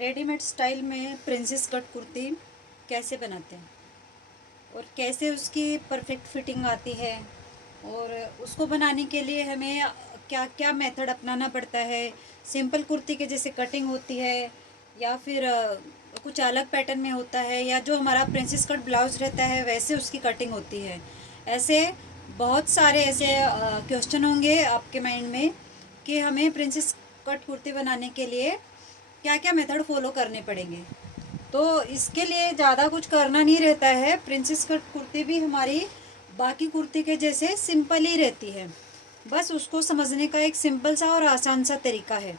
Readymade style में princess cut kurti कैसे बनाते हैं और कैसे उसकी परफेक्ट फिटिंग आती है, और उसको बनाने के लिए हमें क्या क्या मेथड अपनाना पड़ता है। सिंपल कुर्ती के जैसे कटिंग होती है या फिर कुछ अलग पैटर्न में होता है, या जो हमारा प्रिंसेस कट ब्लाउज रहता है वैसे उसकी कटिंग होती है। ऐसे बहुत सारे ऐसे क्वेश्चन होंगे आपके माइंड में कि हमें प्रिंसेस कट कुर्ती बनाने के लिए क्या क्या मेथड फॉलो करने पड़ेंगे। तो इसके लिए ज़्यादा कुछ करना नहीं रहता है। प्रिंसेस कट कुर्ती भी हमारी बाकी कुर्ती के जैसे सिंपल ही रहती है। बस उसको समझने का एक सिंपल सा और आसान सा तरीका है।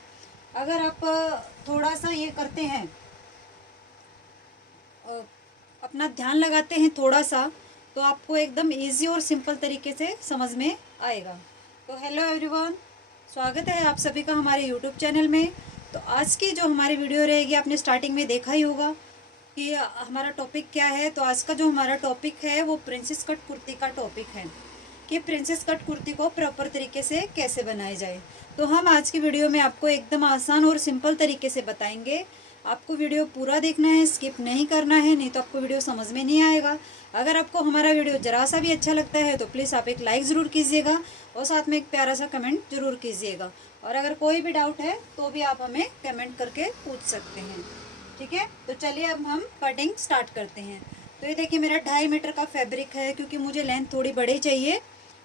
अगर आप थोड़ा सा ये करते हैं, अपना ध्यान लगाते हैं थोड़ा सा, तो आपको एकदम इजी और सिंपल तरीके से समझ में आएगा। तो हेलो एवरीवन, स्वागत है आप सभी का हमारे यूट्यूब चैनल में। तो आज की जो हमारी वीडियो रहेगी, आपने स्टार्टिंग में देखा ही होगा कि हमारा टॉपिक क्या है। तो आज का जो हमारा टॉपिक है वो प्रिंसेस कट कुर्ती का टॉपिक है कि प्रिंसेस कट कुर्ती को प्रॉपर तरीके से कैसे बनाई जाए। तो हम आज की वीडियो में आपको एकदम आसान और सिंपल तरीके से बताएंगे। आपको वीडियो पूरा देखना है, स्किप नहीं करना है, नहीं तो आपको वीडियो समझ में नहीं आएगा। अगर आपको हमारा वीडियो ज़रा सा भी अच्छा लगता है तो प्लीज़ आप एक लाइक ज़रूर कीजिएगा और साथ में एक प्यारा सा कमेंट ज़रूर कीजिएगा। और अगर कोई भी डाउट है तो भी आप हमें कमेंट करके पूछ सकते हैं, ठीक है। तो चलिए अब हम कटिंग स्टार्ट करते हैं। तो ये देखिए मेरा 2.5 मीटर का फैब्रिक है, क्योंकि मुझे लेंथ थोड़ी बड़ी चाहिए।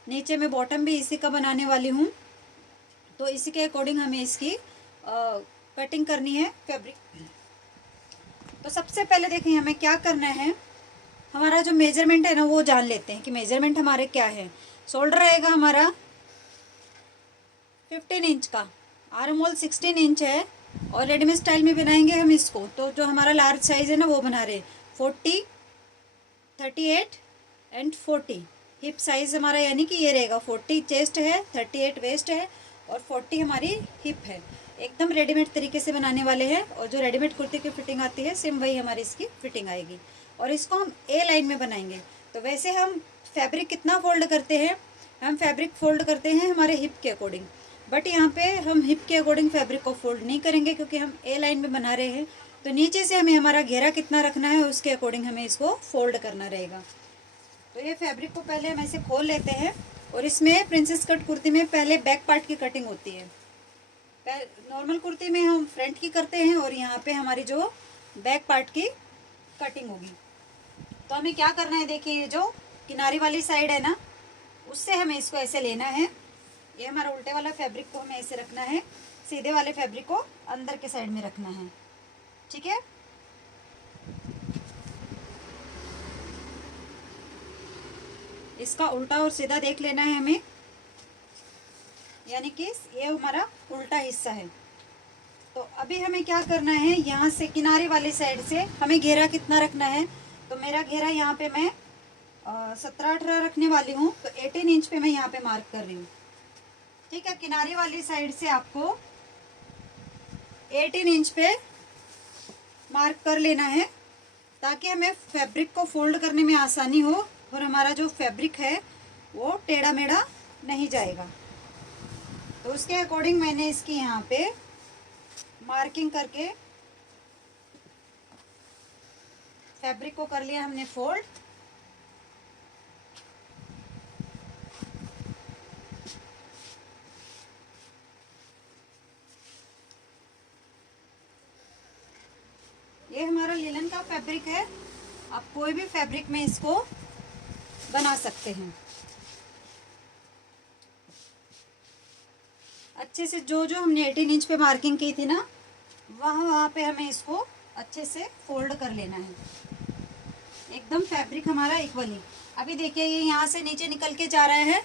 नीचे मैं बॉटम भी इसी का बनाने वाली हूँ, तो इसी के अकॉर्डिंग हमें इसकी कटिंग करनी है फैब्रिक। तो सबसे पहले देखें हमें क्या करना है। हमारा जो मेजरमेंट है ना वो जान लेते हैं कि मेजरमेंट हमारे क्या है। शोल्डर रहेगा हमारा 15 इंच का, आर्म होल 16 इंच है, और रेडीमेड स्टाइल में बनाएंगे हम इसको। तो जो हमारा लार्ज साइज है ना वो बना रहे 40, 38 एंड 40। हिप साइज हमारा यानी कि ये रहेगा 40 चेस्ट है, 38 वेस्ट है और 40 हमारी हिप है। एकदम रेडीमेड तरीके से बनाने वाले हैं, और जो रेडीमेड कुर्ती की फिटिंग आती है सेम वही हमारी इसकी फिटिंग आएगी। और इसको हम ए लाइन में बनाएंगे। तो वैसे हम फैब्रिक कितना फोल्ड करते हैं, हम फैब्रिक फोल्ड करते हैं हमारे हिप के अकॉर्डिंग, बट यहाँ पे हम हिप के अकॉर्डिंग फैब्रिक को फोल्ड नहीं करेंगे, क्योंकि हम ए लाइन में बना रहे हैं। तो नीचे से हमें हमारा घेरा कितना रखना है उसके अकॉर्डिंग हमें इसको फोल्ड करना रहेगा। तो ये फैब्रिक को पहले हम ऐसे खोल लेते हैं, और इसमें प्रिंसेस कट कुर्ती में पहले बैक पार्ट की कटिंग होती है। नॉर्मल कुर्ती में हम फ्रंट की करते हैं, और यहाँ पे हमारी जो बैक पार्ट की कटिंग होगी। तो हमें क्या करना है, देखिए ये जो किनारी वाली साइड है ना, उससे हमें इसको ऐसे लेना है। ये हमारा उल्टे वाला फैब्रिक को हमें ऐसे रखना है, सीधे वाले फैब्रिक को अंदर के साइड में रखना है, ठीक है। इसका उल्टा और सीधा देख लेना है हमें, यानी कि ये हमारा उल्टा हिस्सा है। तो अभी हमें क्या करना है, यहाँ से किनारे वाली साइड से हमें घेरा कितना रखना है। तो मेरा घेरा यहाँ पे मैं 17-18 रखने वाली हूँ, तो 18 इंच पे मैं यहाँ पे मार्क कर रही हूँ, ठीक है। किनारे वाली साइड से आपको 18 इंच पे मार्क कर लेना है, ताकि हमें फैब्रिक को फोल्ड करने में आसानी हो, और हमारा जो फैब्रिक है वो टेढ़ा मेढ़ा नहीं जाएगा। तो उसके अकॉर्डिंग मैंने इसकी यहाँ पे मार्किंग करके फैब्रिक को कर लिया हमने फोल्ड। ये हमारा लिनन का फैब्रिक है, आप कोई भी फैब्रिक में इसको बना सकते हैं। अच्छे से जो जो हमने 18 इंच पे मार्किंग की थी ना, वहाँ पे हमें इसको अच्छे से फोल्ड कर लेना है, एकदम फैब्रिक हमारा इक्वली। अभी देखिए ये यहाँ से नीचे निकल के जा रहा है,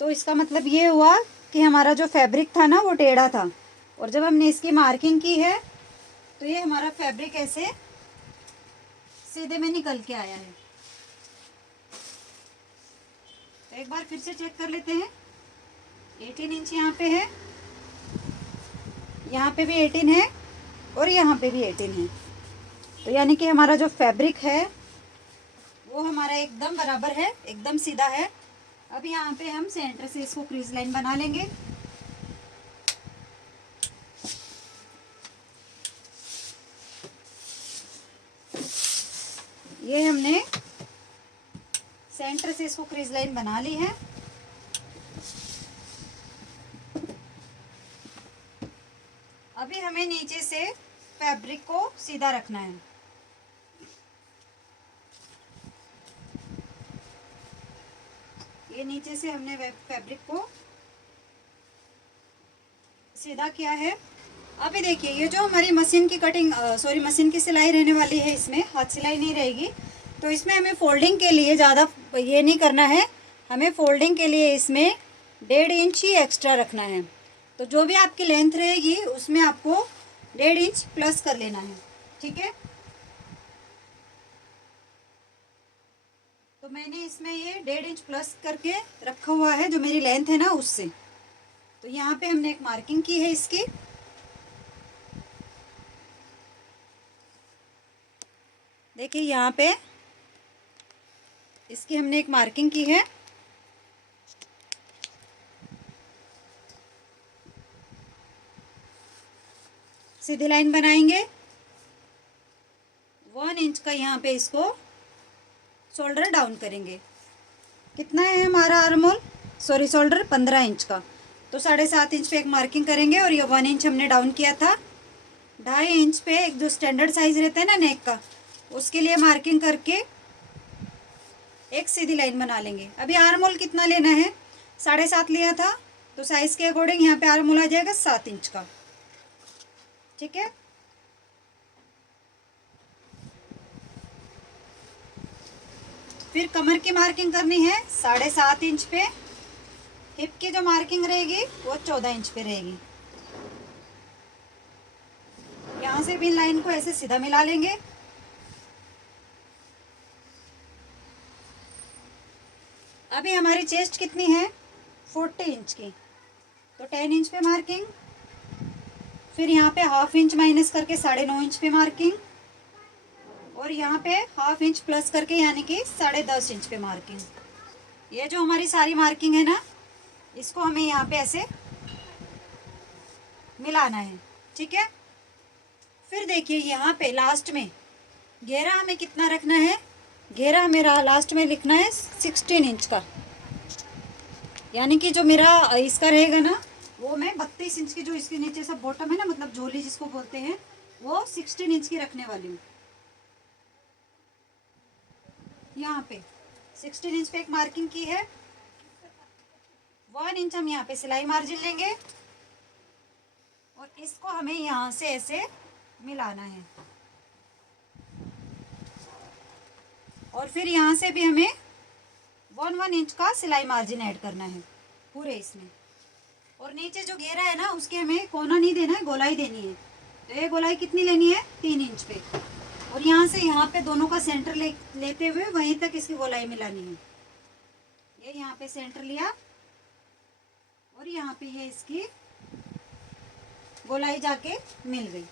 तो इसका मतलब ये हुआ कि हमारा जो फैब्रिक था ना वो टेढ़ा था, और जब हमने इसकी मार्किंग की है तो ये हमारा फैब्रिक ऐसे सीधे में निकल के आया है। तो एक बार फिर से चेक कर लेते हैं। 18 इंच यहाँ पे है, यहाँ पे भी 18 है, और यहाँ पे भी 18 है। तो यानी कि हमारा जो फैब्रिक है वो हमारा एकदम बराबर है, एकदम सीधा है। अब यहाँ पे हम सेंटर से इसको क्रीज लाइन बना लेंगे। ये हमने सेंटर से इसको क्रीज लाइन बना ली है। अभी हमें नीचे से फैब्रिक को सीधा रखना है। ये नीचे से हमने फैब्रिक को सीधा किया है। अभी देखिए ये जो हमारी मशीन की कटिंग मशीन की सिलाई रहने वाली है, इसमें हाथ सिलाई नहीं रहेगी। तो इसमें हमें फोल्डिंग के लिए ज़्यादा ये नहीं करना है, हमें फोल्डिंग के लिए इसमें 1.5 इंच ही एक्स्ट्रा रखना है। तो जो भी आपकी लेंथ रहेगी उसमें आपको 1.5 इंच प्लस कर लेना है, ठीक है। तो मैंने इसमें ये 1.5 इंच प्लस करके रखा हुआ है, जो मेरी लेंथ है ना उससे। तो यहाँ पे हमने एक मार्किंग की है इसकी। देखिए यहाँ पे इसकी हमने एक मार्किंग की है। सीधी लाइन बनाएंगे। 1 इंच का यहाँ पे इसको शोल्डर डाउन करेंगे। कितना है हमारा आर्मोल, शोल्डर 15 इंच का। तो 7.5 इंच पे एक मार्किंग करेंगे और ये 1 इंच हमने डाउन किया था। 2.5 इंच पे एक जो स्टैंडर्ड साइज रहता है ना नेक का, उसके लिए मार्किंग करके एक सीधी लाइन बना लेंगे। अभी आर्मोल कितना लेना है, 7.5 लिया था, तो साइज के अकॉर्डिंग यहाँ पे आर्मोल आ जाएगा 7 इंच का, ठीक है। फिर कमर की मार्किंग करनी है 7.5 इंच पे। हिप की जो मार्किंग रहेगी वो 14 इंच पे रहेगी। यहाँ से भी लाइन को ऐसे सीधा मिला लेंगे। अभी हमारी चेस्ट कितनी है, 40 इंच की, तो 10 इंच पे मार्किंग। फिर यहाँ पे 1/2 इंच माइनस करके 9.5 इंच पे मार्किंग, और यहाँ पे 1/2 इंच प्लस करके यानी कि 10.5 इंच पे मार्किंग। ये जो हमारी सारी मार्किंग है ना, इसको हमें यहाँ पे ऐसे मिलाना है, ठीक है। फिर देखिए यहाँ पे लास्ट में घेरा हमें कितना रखना है, घेरा मेरा लास्ट में लिखना है 16 इंच का। यानी कि जो मेरा इसका रहेगा ना, वो मैं 32 इंच की, जो इसके नीचे सब बॉटम है ना, मतलब झोली जिसको बोलते हैं, वो 16 इंच की रखने वाली हूँ। यहाँ पे 16 इंच पे एक मार्किंग की है। 1 इंच हम यहाँ पे सिलाई मार्जिन लेंगे और इसको हमें यहाँ से ऐसे मिलाना है। और फिर यहाँ से भी हमें 1 इंच का सिलाई मार्जिन ऐड करना है पूरे इसमें। और नीचे जो घेरा है ना, उसके हमें कोना नहीं देना है, गोलाई देनी है। तो ये गोलाई कितनी लेनी है, 3 इंच पे। और यहाँ से यहाँ पे दोनों का सेंटर लेते हुए वहीं तक इसकी गोलाई मिलानी है। ये यहाँ पे सेंटर लिया और यहाँ पे ये इसकी गोलाई जाके मिल गई।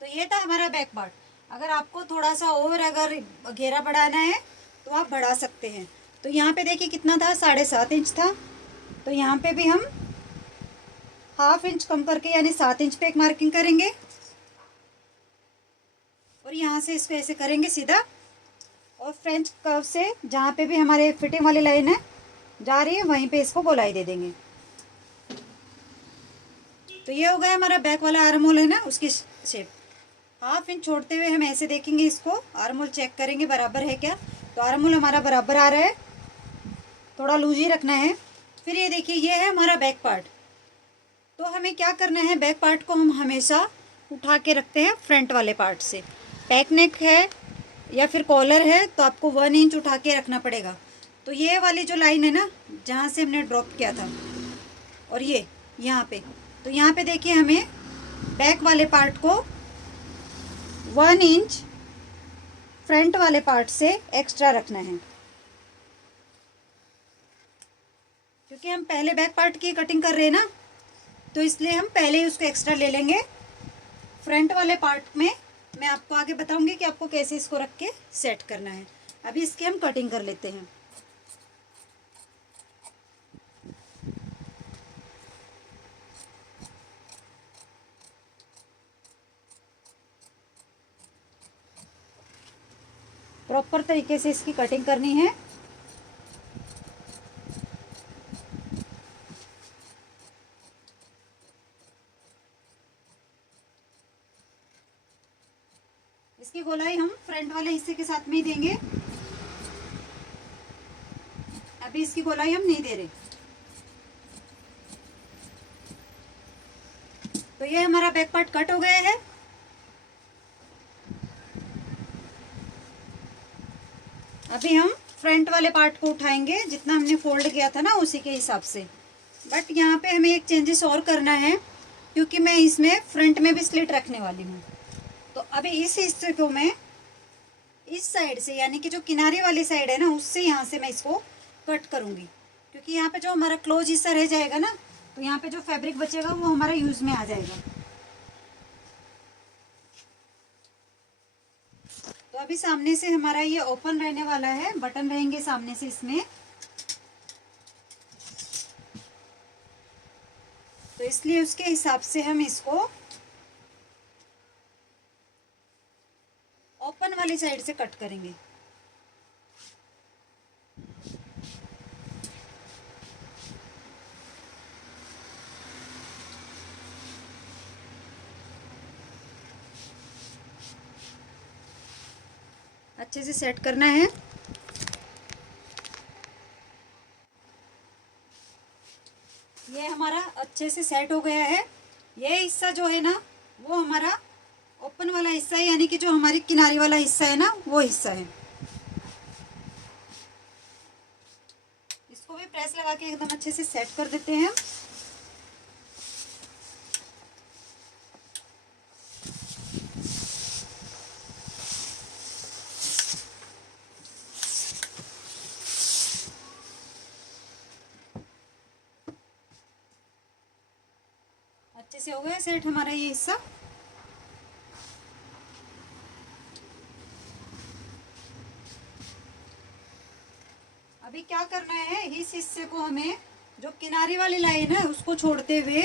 तो ये था हमारा बैक पार्ट। अगर आपको थोड़ा सा और अगर घेरा बढ़ाना है तो आप बढ़ा सकते हैं। तो यहाँ पे देखिए कितना था, 7.5 इंच था। तो यहाँ पे भी हम 1/2 इंच कम करके यानी 7 इंच पे एक मार्किंग करेंगे और यहाँ से इसको ऐसे करेंगे सीधा। और फ्रेंच कर्व से जहाँ पे भी हमारे फिटिंग वाली लाइन है जा रही है, वहीं पे इसको गोलाई दे देंगे। तो ये हो गया हमारा बैक वाला आर्म होल है ना, उसकी शेप। 1/2 इंच छोड़ते हुए हम ऐसे देखेंगे इसको, आर्म होल चेक करेंगे बराबर है क्या। तो आर्म होल हमारा बराबर आ रहा है, थोड़ा लूज ही रखना है। फिर ये देखिए ये है हमारा बैक पार्ट। तो हमें क्या करना है, बैक पार्ट को हम हमेशा उठा के रखते हैं फ्रंट वाले पार्ट से। बैक नेक है या फिर कॉलर है तो आपको 1 इंच उठा के रखना पड़ेगा। तो ये वाली जो लाइन है ना, जहाँ से हमने ड्रॉप किया था, और ये यहाँ पे, तो यहाँ पे देखिए हमें बैक वाले पार्ट को 1 इंच फ्रंट वाले पार्ट से एक्स्ट्रा रखना है। क्योंकि हम पहले बैक पार्ट की कटिंग कर रहे हैं ना, तो इसलिए हम पहले ही उसको एक्स्ट्रा ले लेंगे। फ्रंट वाले पार्ट में मैं आपको आगे बताऊंगी कि आपको कैसे इसको रख के सेट करना है। अभी इसकी हम कटिंग कर लेते हैं। तो प्रॉपर तरीके से इसकी कटिंग करनी है। इसकी गोलाई हम फ्रंट वाले हिस्से के साथ में ही देंगे, अभी इसकी गोलाई हम नहीं दे रहे। तो ये हमारा बैक पार्ट कट हो गया है। अभी हम फ्रंट वाले पार्ट को उठाएंगे, जितना हमने फोल्ड किया था ना उसी के हिसाब से। बट यहाँ पे हमें एक चेंजेस और करना है, क्योंकि मैं इसमें फ्रंट में भी स्लिट रखने वाली हूँ। तो अभी इस हिस्से को मैं इस साइड से, यानी कि जो किनारे वाली साइड है ना, उससे यहाँ से मैं इसको कट करूँगी, क्योंकि यहाँ पे जो हमारा क्लोज हिस्सा रह जाएगा ना, तो यहाँ पे जो फैब्रिक बचेगा वो हमारा यूज में आ जाएगा। तो अभी सामने से हमारा ये ओपन रहने वाला है, बटन रहेंगे सामने से इसमें। तो इसलिए उसके हिसाब से हम इसको ओपन वाली साइड से कट करेंगे। अच्छे से सेट करना है। ये हमारा अच्छे से सेट हो गया है। ये हिस्सा जो है ना, वो हमारा ओपन वाला हिस्सा है, यानी कि जो हमारी किनारी वाला हिस्सा है ना, वो हिस्सा है। इसको भी प्रेस लगा के एकदम अच्छे से सेट कर देते हैं। अच्छे से हो गया सेट हमारा ये हिस्सा। अभी क्या करना है, इस हिस्से को हमें जो किनारी वाली लाइन है उसको छोड़ते हुए,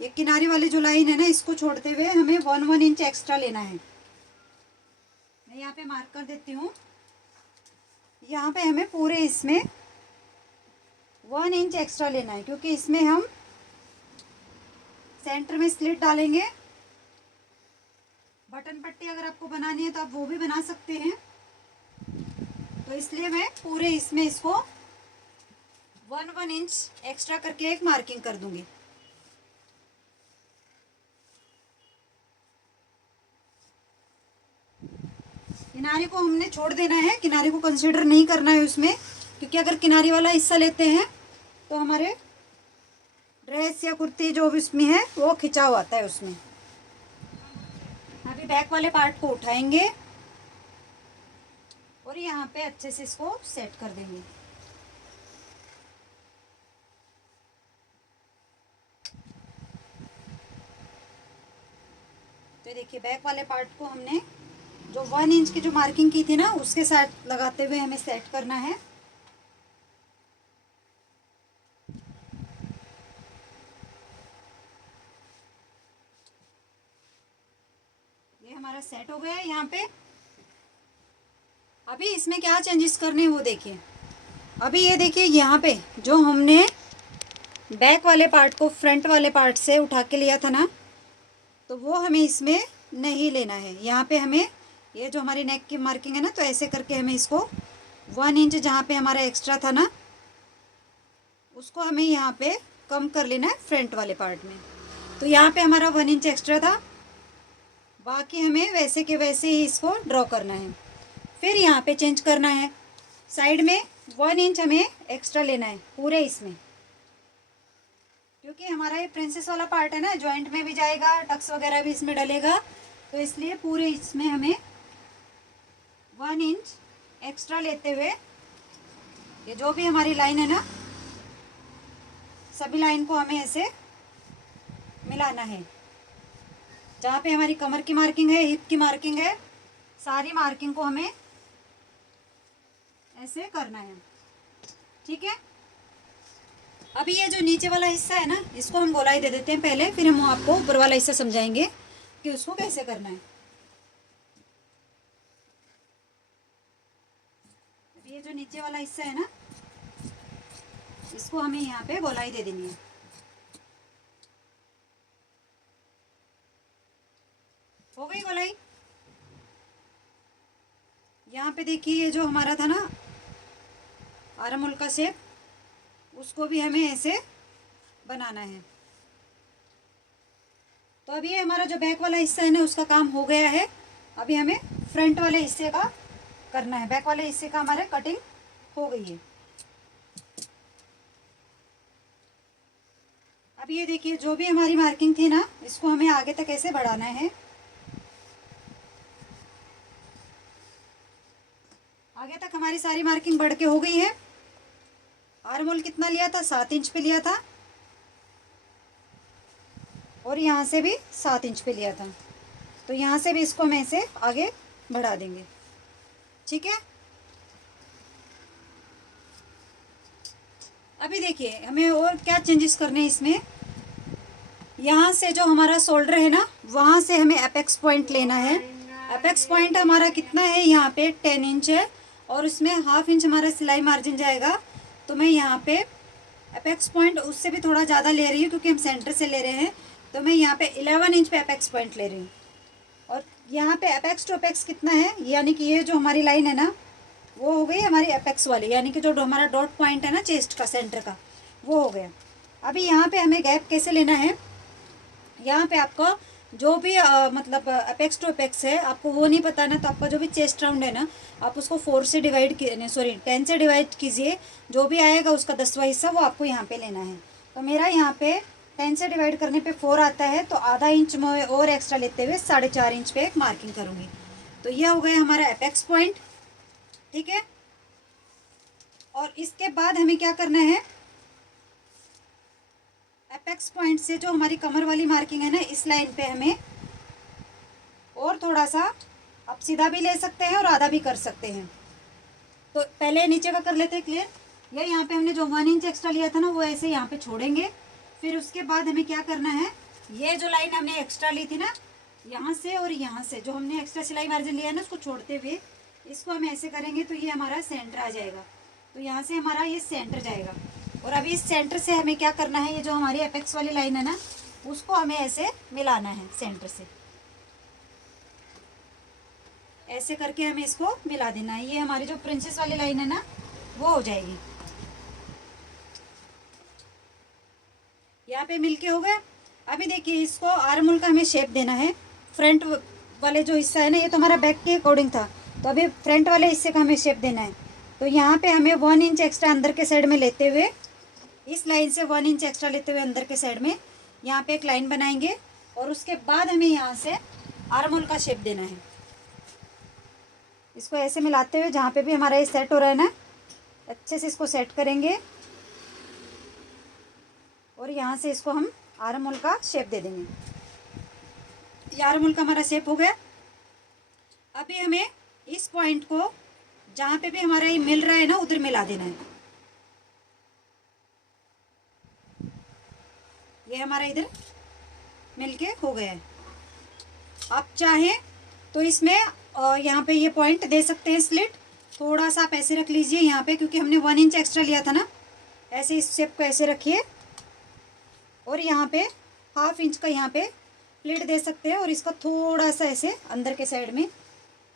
ये किनारी वाली जो लाइन है ना, इसको छोड़ते हुए हमें 1 इंच एक्स्ट्रा लेना है। मैं यहाँ पे मार्क कर देती हूँ। यहाँ पे हमें पूरे इसमें 1 इंच एक्स्ट्रा लेना है, क्योंकि इसमें हम सेंटर में स्लिट डालेंगे। बटन पट्टी अगर आपको बनानी है तो आप वो भी बना सकते हैं। तो इसलिए मैं पूरे इसमें इसको 1 इंच एक्स्ट्रा करके एक मार्किंग कर दूंगी। किनारे को हमने छोड़ देना है, किनारे को कंसीडर नहीं करना है उसमें, क्योंकि अगर किनारी वाला हिस्सा लेते हैं तो हमारे ड्रेस या कुर्ती जो भी उसमें है वो खिंचाव आता है उसमें। अभी बैक वाले पार्ट को उठाएंगे और यहाँ पे अच्छे से इसको सेट कर देंगे। तो देखिए बैक वाले पार्ट को हमने जो 1 इंच की जो मार्किंग की थी ना, उसके साथ लगाते हुए हमें सेट करना है। ये हमारा सेट हो गया है यहाँ पे। अभी इसमें क्या चेंजेस करने हैं वो देखिए। अभी ये देखिए यहाँ पे जो हमने बैक वाले पार्ट को फ्रंट वाले पार्ट से उठा के लिया था ना, तो वो हमें इसमें नहीं लेना है। यहाँ पे हमें ये जो हमारी नेक की मार्किंग है ना, तो ऐसे करके हमें इसको 1 इंच जहाँ पे हमारा एक्स्ट्रा था ना, उसको हमें यहाँ पे कम कर लेना है फ्रंट वाले पार्ट में। तो यहाँ पे हमारा 1 इंच एक्स्ट्रा था, बाकी हमें वैसे के वैसे ही इसको ड्रॉ करना है। फिर यहाँ पे चेंज करना है, साइड में 1 इंच हमें एक्स्ट्रा लेना है पूरे इसमें, क्योंकि हमारा ये प्रिंसेस वाला पार्ट है ना, जॉइंट में भी जाएगा, टक्स वगैरह भी इसमें डलेगा। तो इसलिए पूरे इसमें हमें 1 इंच एक्स्ट्रा लेते हुए ये जो भी हमारी लाइन है ना, सभी लाइन को हमें ऐसे मिलाना है। जहाँ पे हमारी कमर की मार्किंग है, हिप की मार्किंग है, सारी मार्किंग को हमें ऐसे करना है। ठीक है। अभी ये जो नीचे वाला हिस्सा है ना, इसको हम गोलाई दे देते हैं पहले, फिर हम आपको ऊपर वाला हिस्सा समझाएंगे कि उसको कैसे करना है। ये जो नीचे वाला हिस्सा है ना, इसको हमें यहाँ पे गोलाई दे देनी है। हो गई गोलाई। यहाँ पे देखिए ये जो हमारा था ना आर्म होल का शेप, उसको भी हमें ऐसे बनाना है। तो अभी ये हमारा जो बैक वाला हिस्सा है ना उसका काम हो गया है। अभी हमें फ्रंट वाले हिस्से का करना है। बैक वाले हिस्से का हमारे कटिंग हो गई है। अब ये देखिए जो भी हमारी मार्किंग थी ना, इसको हमें आगे तक ऐसे बढ़ाना है। आगे तक हमारी सारी मार्किंग बढ़ के हो गई है। आर्म होल कितना लिया था? 7 इंच पे लिया था, और यहाँ से भी 7 इंच पे लिया था। तो यहाँ से भी इसको हम ऐसे आगे बढ़ा देंगे। ठीक है। अभी देखिए हमें और क्या चेंजेस करने हैं इसमें। यहाँ से जो हमारा शोल्डर है ना, वहाँ से हमें एपेक्स पॉइंट लेना है। एपेक्स पॉइंट हमारा कितना है? यहाँ पे 10 इंच है, और उसमें ½ इंच हमारा सिलाई मार्जिन जाएगा। तो मैं यहाँ पे एपेक्स पॉइंट उससे भी थोड़ा ज़्यादा ले रही हूँ, क्योंकि हम सेंटर से ले रहे हैं। तो मैं यहाँ पे 11 इंच पे एपेक्स पॉइंट ले रही हूँ। और यहाँ पे एपेक्स टू एपेक्स कितना है, यानी कि ये जो हमारी लाइन है ना, वो हो गई हमारी एपेक्स वाली, यानी कि जो हमारा डॉट पॉइंट है ना चेस्ट का सेंटर का, वो हो गया। अभी यहाँ पे हमें गैप कैसे लेना है? यहाँ पे आपका जो भी मतलब अपेक्स टू अपेक्स है, आपको वो नहीं पता ना, तो आपका जो भी चेस्ट राउंड है ना, आप उसको 4 से डिवाइड 10 से डिवाइड कीजिए। जो भी आएगा उसका 10वां हिस्सा वो आपको यहाँ पे लेना है। तो मेरा यहाँ पे 10 से डिवाइड करने पे 4 आता है, तो ½ इंच में और एक्स्ट्रा लेते हुए 4.5 इंच पे एक मार्किंग करूँगी। तो यह हो गया हमारा अपेक्स पॉइंट। ठीक है। और इसके बाद हमें क्या करना है? एपेक्स पॉइंट से जो हमारी कमर वाली मार्किंग है ना, इस लाइन पे हमें और थोड़ा सा, आप सीधा भी ले सकते हैं और आधा भी कर सकते हैं। तो पहले नीचे का कर लेते हैं क्लियर। ये यहाँ पे हमने जो 1 इंच एक्स्ट्रा लिया था ना, वो ऐसे यहाँ पे छोड़ेंगे। फिर उसके बाद हमें क्या करना है, ये जो लाइन हमने एक्स्ट्रा ली थी ना, यहाँ से और यहाँ से जो हमने एक्स्ट्रा सिलाई मार्जिन लिया है ना, उसको छोड़ते हुए इसको हम ऐसे करेंगे तो ये हमारा सेंटर आ जाएगा। तो यहाँ से हमारा ये सेंटर जाएगा। और अभी इस सेंटर से हमें क्या करना है, ये जो हमारी एपेक्स वाली लाइन है ना, उसको हमें ऐसे मिलाना है सेंटर से। ऐसे करके हमें इसको मिला देना है। ये हमारी जो प्रिंसेस वाली लाइन है ना, वो हो जाएगी। यहाँ पे मिलके हो गया। अभी देखिए इसको आर्म होल का हमें शेप देना है। फ्रंट वाले जो हिस्सा है ना, ये तो हमारा बैक के अकॉर्डिंग था, तो अभी फ्रंट वाले हिस्से का हमें शेप देना है। तो यहाँ पे हमें 1 इंच एक्स्ट्रा अंदर के साइड में लेते हुए, इस लाइन से 1 इंच एक्स्ट्रा लेते हुए अंदर के साइड में यहाँ पे एक लाइन बनाएंगे। और उसके बाद हमें यहाँ से आर्म होल का शेप देना है। इसको ऐसे मिलाते हुए जहाँ पे भी हमारा ये सेट हो रहा है ना, अच्छे से इसको सेट करेंगे। और यहाँ से इसको हम आर्म होल का शेप दे देंगे। ये आर्म होल का हमारा शेप हो गया। अभी हमें इस पॉइंट को जहाँ पे भी हमारा ये मिल रहा है ना, उधर मिला देना है। ये हमारा इधर मिलके हो गया है। आप चाहें तो इसमें यहाँ पे ये पॉइंट दे सकते हैं स्लिट, थोड़ा सा आप ऐसे रख लीजिए यहाँ पे, क्योंकि हमने 1 इंच एक्स्ट्रा लिया था ना। ऐसे इस शेप को ऐसे रखिए, और यहाँ पे ½ इंच का यहाँ पे प्लेट दे सकते हैं। और इसको थोड़ा सा ऐसे अंदर के साइड में,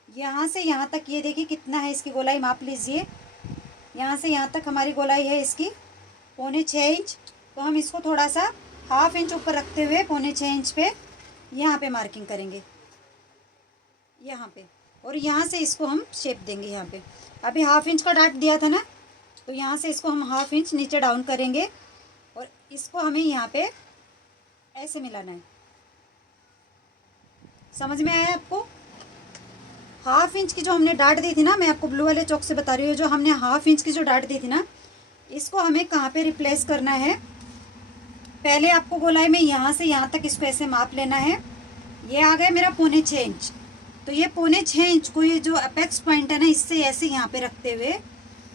यहाँ से यहाँ तक, ये देखिए कितना है इसकी गोलाई, माप लीजिए। यहाँ से यहाँ तक हमारी गोलाई है इसकी 6.25 इंच। तो हम इसको थोड़ा सा ½ इंच ऊपर रखते हुए 6.25 इंच पे यहाँ पे मार्किंग करेंगे, यहाँ पे। और यहाँ से इसको हम शेप देंगे यहाँ पे। अभी ½ इंच का डाट दिया था ना, तो यहाँ से इसको हम ½ इंच नीचे डाउन करेंगे, और इसको हमें यहाँ पे ऐसे मिलाना है। समझ में आया आपको? ½ इंच की जो हमने डाट दी थी ना, मैं आपको ब्लू वाले चौक से बता रही हूँ, जो हमने ½ इंच की जो डाट दी थी ना, इसको हमें कहाँ पे रिप्लेस करना है। पहले आपको गोलाई में यहाँ से यहाँ तक इसको ऐसे माप लेना है। ये आ गया मेरा 6.25 इंच। तो ये 6.25 इंच को, ये जो अपेक्स पॉइंट है ना, इससे ऐसे यहाँ पे रखते हुए,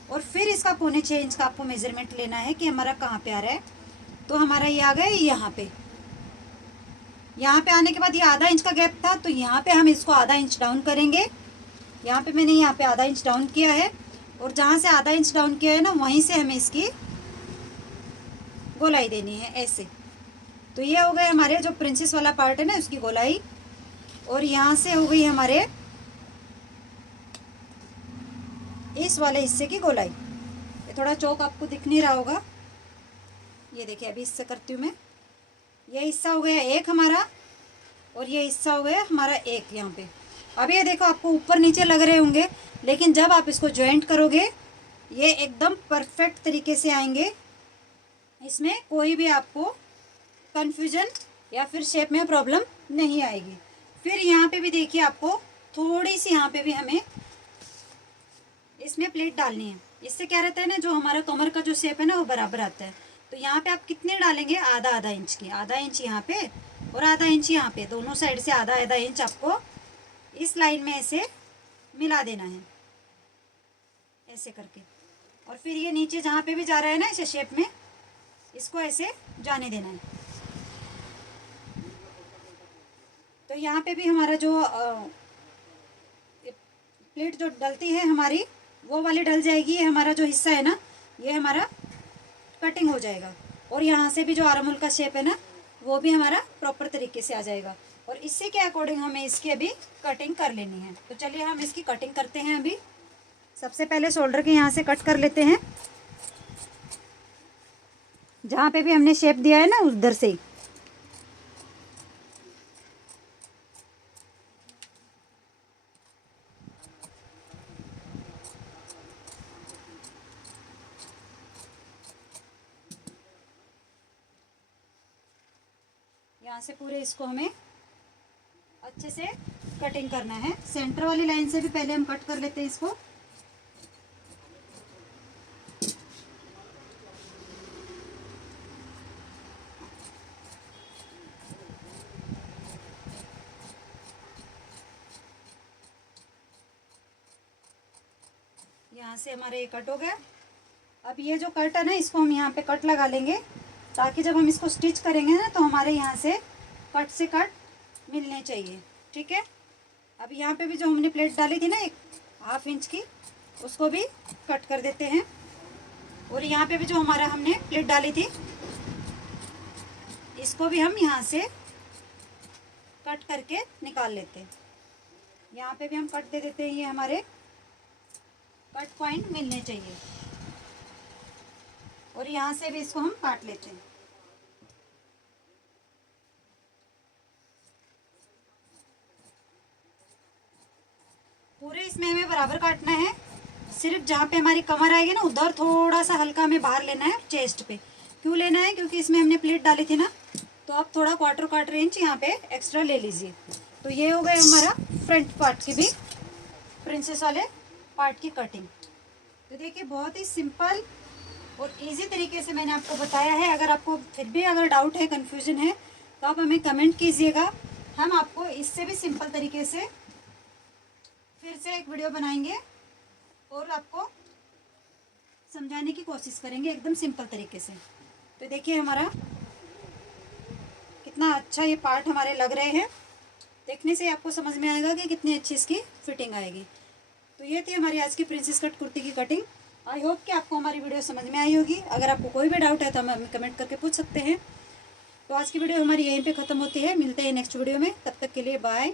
और फिर इसका 6.25 इंच का आपको मेजरमेंट लेना है कि हमारा कहाँ पे आ रहा है। तो हमारा ये आ गया यहाँ पे। यहाँ पे आने के बाद ये ½ इंच का गैप था, तो यहाँ पे हम इसको ½ इंच डाउन करेंगे। यहाँ पे मैंने यहाँ पे ½ इंच डाउन किया है। और जहाँ से आधा इंच डाउन किया है ना वहीं से हमें इसकी गोलाई देनी है ऐसे। तो ये हो गए हमारे जो प्रिंसेस वाला पार्ट है ना उसकी गोलाई, और यहाँ से हो गई हमारे इस वाले हिस्से की गोलाई। ये थोड़ा चौक आपको दिख नहीं रहा होगा, ये देखिए अभी इससे करती हूँ मैं। ये हिस्सा हो गया एक हमारा, और ये हिस्सा हो गया हमारा एक यहाँ पे। अब ये देखो आपको ऊपर नीचे लग रहे होंगे, लेकिन जब आप इसको जॉइंट करोगे ये एकदम परफेक्ट तरीके से आएंगे। इसमें कोई भी आपको कन्फ्यूजन या फिर शेप में प्रॉब्लम नहीं आएगी। फिर यहाँ पे भी देखिए आपको थोड़ी सी यहाँ पे भी हमें इसमें प्लेट डालनी है। इससे क्या रहता है ना, जो हमारा कमर का जो शेप है ना वो बराबर आता है। तो यहाँ पे आप कितने डालेंगे, आधा आधा इंच की, आधा इंच यहाँ पे और आधा इंच यहाँ पे, दोनों साइड से आधा आधा इंच आपको इस लाइन में ऐसे मिला देना है ऐसे करके। और फिर ये नीचे जहाँ पे भी जा रहा है ना इसे शेप में, इसको ऐसे जाने देना है। तो यहाँ पे भी हमारा जो प्लेट जो डलती है हमारी वो वाली डल जाएगी। ये हमारा जो हिस्सा है ना ये हमारा कटिंग हो जाएगा, और यहाँ से भी जो आर्म होल का शेप है ना वो भी हमारा प्रॉपर तरीके से आ जाएगा। और इससे के अकॉर्डिंग हमें इसकी अभी कटिंग कर लेनी है। तो चलिए हम इसकी कटिंग करते हैं। अभी सबसे पहले शोल्डर के यहाँ से कट कर लेते हैं, जहाँ पे भी हमने शेप दिया है ना उधर से ही। यहाँ से पूरे इसको हमें अच्छे से कटिंग करना है। सेंटर वाली लाइन से भी पहले हम कट कर लेते हैं इसको। यहाँ से हमारे ये कट हो गया। अब ये जो कट है ना इसको हम यहाँ पे कट लगा लेंगे, ताकि जब हम इसको स्टिच करेंगे ना तो हमारे यहाँ से कट मिलने चाहिए। ठीक है। अब यहाँ पे भी जो हमने प्लेट डाली थी ना 1/2 इंच की, उसको भी कट कर देते हैं। और यहाँ पे भी जो हमारा हमने प्लेट डाली थी इसको भी हम यहाँ से कट करके निकाल लेते हैं। यहाँ पे भी हम कट दे देते हैं, ये हमारे कट पॉइंट मिलने चाहिए। और यहाँ से भी इसको हम काट लेते हैं। पूरे इसमें हमें बराबर काटना है। सिर्फ जहाँ पे हमारी कमर आएगी ना उधर थोड़ा सा हल्का हमें बाहर लेना है चेस्ट पे। क्यों लेना है, क्योंकि इसमें हमने प्लेट डाली थी ना, तो आप थोड़ा क्वार्टर इंच यहाँ पे एक्स्ट्रा ले लीजिए। तो ये हो गया हमारा फ्रंट पार्ट की भी, प्रिंसेस वाले पार्ट की कटिंग। तो देखिए बहुत ही सिंपल और इजी तरीके से मैंने आपको बताया है। अगर आपको फिर भी अगर डाउट है, कन्फ्यूजन है, तो आप हमें कमेंट कीजिएगा। हम आपको इससे भी सिंपल तरीके से फिर से एक वीडियो बनाएंगे और आपको समझाने की कोशिश करेंगे एकदम सिंपल तरीके से। तो देखिए हमारा कितना अच्छा ये पार्ट हमारे लग रहे हैं। देखने से आपको समझ में आएगा कि कितनी अच्छी इसकी फिटिंग आएगी। तो ये थी हमारी आज की प्रिंसेस कट कुर्ती की कटिंग। आई होप कि आपको हमारी वीडियो समझ में आई होगी। अगर आपको कोई भी डाउट है तो हमें कमेंट करके पूछ सकते हैं। तो आज की वीडियो हमारी यहीं पे ख़त्म होती है। मिलते हैं नेक्स्ट वीडियो में, तब तक के लिए बाय।